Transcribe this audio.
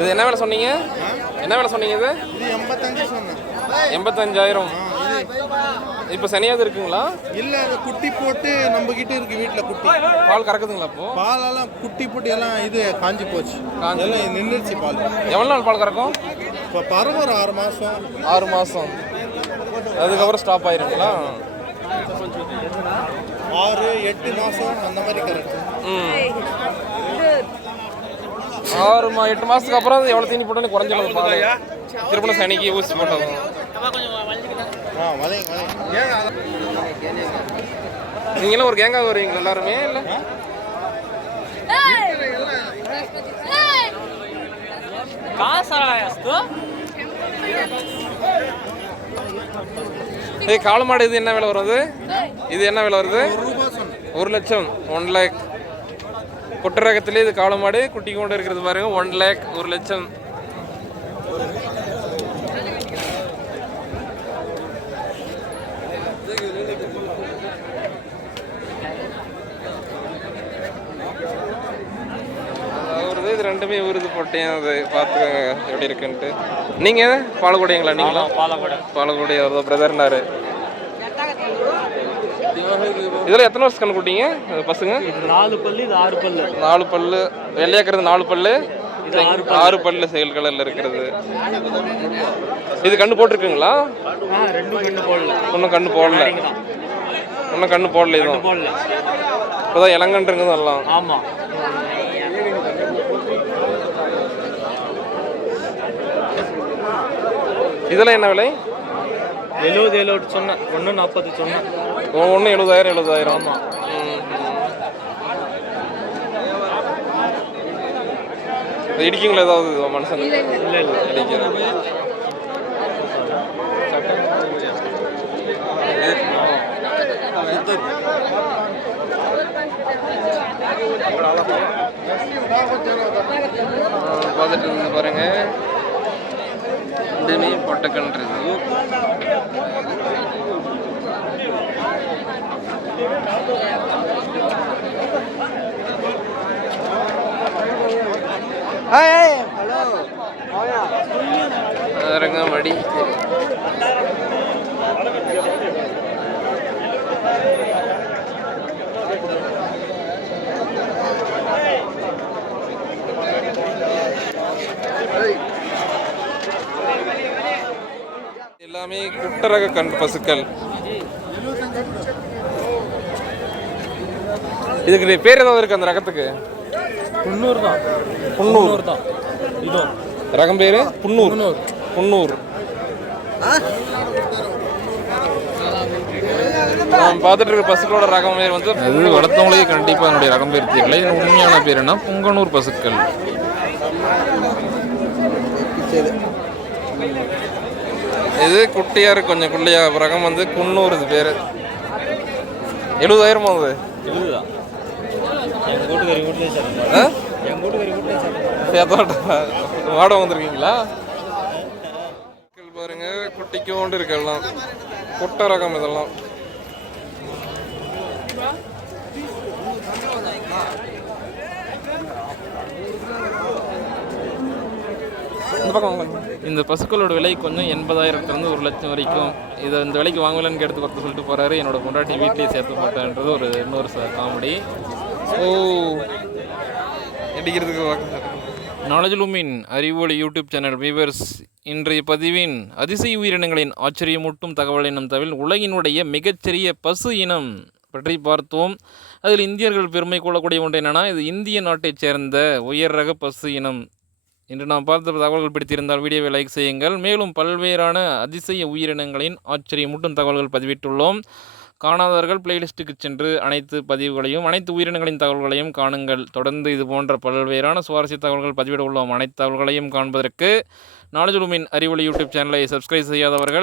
இது என்ன வேலை சொன்னீங்க? என்ன வேலை சொன்னீங்க இது? எண்பத்தஞ்சாயிரம். இப்போ சனியாவது இருக்குங்களா? இல்ல குட்டி போட்டு நம்ம கிட்ட இருக்கு வீட்ல குட்டி. பால் கறக்குதுங்களா இப்போ பாலெல்லாம் குட்டி போட்டு எல்லாம் இது காஞ்சி போச்சு. எல்லாம் நின்றுச்சு பால். எவ்வளோ நாள் பால் கறக்கும்? இப்போ பறவை ஒரு ஆறு மாசம். ஆறு மாதம் அதுக்கப்புறம் ஸ்டாப் ஆயிருங்களா? ஆறு எட்டு மாசம் அந்த மாதிரி கரெக்ட் ம். ஆறு மா எட்டு மாதத்துக்கு அப்புறம் எவ்வளோ தீனி போட்டாலும் குறைஞ்சிடும் பால் திருப்பணம் சனிக்கு ஊசி வளைய நீங்களும் ஒரு கேங்காக வருவீங்களா எல்லாருமே இல்லை? ஏய் காளை மாடு இது என்ன விலை வருது? இது என்ன விலை வருது? ஒரு லட்சம் ஒன் லேக் குட்டை ரகத்திலே இது காளை மாடு குட்டி கொண்டு இருக்கிறது பாருங்க. ஒன் லேக் ஒரு லட்சம். வருது இது ரெண்டுமே ஊருது போட்டேன். அது பார்த்துக்கோங்க எப்படி இருக்குன்ட்டு. நீங்கள்? பாலக்குடிங்களா நீங்களும் பாலக்கோடு. பாலக்குடி அவரது பிரதர்னாரு இதில் எத்தனை வருஷம் கண்ணு குட்டிங்க அது பசங்க? நாலு பல்லு இது ஆறு பல்லு. நாலு பல்லு. வெள்ளையாக்குறது நாலு பல்லு. ஆறு பல்லு. செயல் கலர்ல இருக்கிறது. இது கண்ணு போட்டிருக்குங்களா? ரெண்டும் கண்ணு போடல. இன்னும் கண்ணு போடல. இன்னும் கண்ணு போடல இதுவும் போடல. இப்போதான் இளங்கன்றுங்க எல்லாம். ஆமா. இதெல்லாம் என்ன விலை? எழுபது எழுபது சொன்னேன். ஒன்று நாற்பது சொன்னேன். ஒன்று எழுபதாயிரம் எழுபதாயிரம். இடிக்குங்களா ஏதாவது மனுஷன் இடிக்கிறது பார்த்துட்டு இருந்து பாருங்க. இதுமே பொட்டக்கன்றது பாருங்க மடி எல்லாமே குட்டரக கண் பசுக்கள். இதுக்கு பேர் ஏதாவது இருக்கு அந்த ரகத்துக்கு? முந்நூறு தான். புன்னூர். தான். இதுவும் ரகம் பேரு? புன்னூர். புன்னூர். நாம் பார்த்துட்டு இருக்க பசுக்களோட ரகம் பேர் வந்து அது வளர்த்தவங்களே கண்டிப்பாக என்னுடைய ரகம் பேர் தெரியல. இதன் உண்மையான பேர் என்ன? புங்கனூர் பசுக்கள். இது குட்டியா இருக்கு கொஞ்சம் குள்ளையா. ரகம் வந்து குன்னூர் இது பேரு. எழுபதாயிரமா அது? எழுபதா? வாட வந்திருக்கீங்களா? பாருங்க குட்டிக்கோண்டு இருக்கு எல்லாம் குட்டை ரகம் இதெல்லாம். இந்த பக்கம் வாங்க. இந்த பசுக்களோட விலை கொஞ்சம் எண்பதாயிரத்துலேருந்து ஒரு லட்சம் வரைக்கும். இதை இந்த விலைக்கு வாங்கலன்னு கேட்டு ஒருத்தர் சொல்லிட்டு போறாரு. என்னோட பொண்டாட்டி வீட்லேயே சேர்த்து மாட்டேன்றது ஒரு இன்னொரு காமெடி. ஓ. இடிக்கிறதுக்கு வாங்க. அறிவொளி யூடியூப் சேனல் வியூவர்ஸ் இன்றைய பதிவின் அதிசய உயிரினங்களின் ஆச்சரியமூட்டும் தகவல் எனும் தவிர உலகினுடைய மிகச்சிறிய பசு இனம் பற்றி பார்த்தோம். அதில் இந்தியர்கள் பெருமை கொள்ளக்கூடிய ஒன்று என்னென்னா இது இந்திய நாட்டைச் சேர்ந்த உயர் ரக பசு இனம். இன்று நாம் பார்த்த தகவல்கள் பிடித்திருந்தால் வீடியோவை லைக் செய்யுங்கள். மேலும் பல்வேறான அதிசய உயிரினங்களின் ஆச்சரியமூட்டும் தகவல்கள் பதிவிட்டுள்ளோம். காணாதவர்கள் பிளேலிஸ்ட்டுக்கு சென்று அனைத்து பதிவுகளையும் அனைத்து உயிரினங்களின் தகவல்களையும் காணுங்கள். தொடர்ந்து இது போன்ற பல்வேறான சுவாரஸ்ய தகவல்கள் பதிவிட உள்ளோம். அனைத்து தகவல்களையும் காண்பதற்கு நாலேஜ் ரூமின் அறிவொளி யூடியூப் சேனலை சப்ஸ்கிரைப் செய்யாதவர்கள்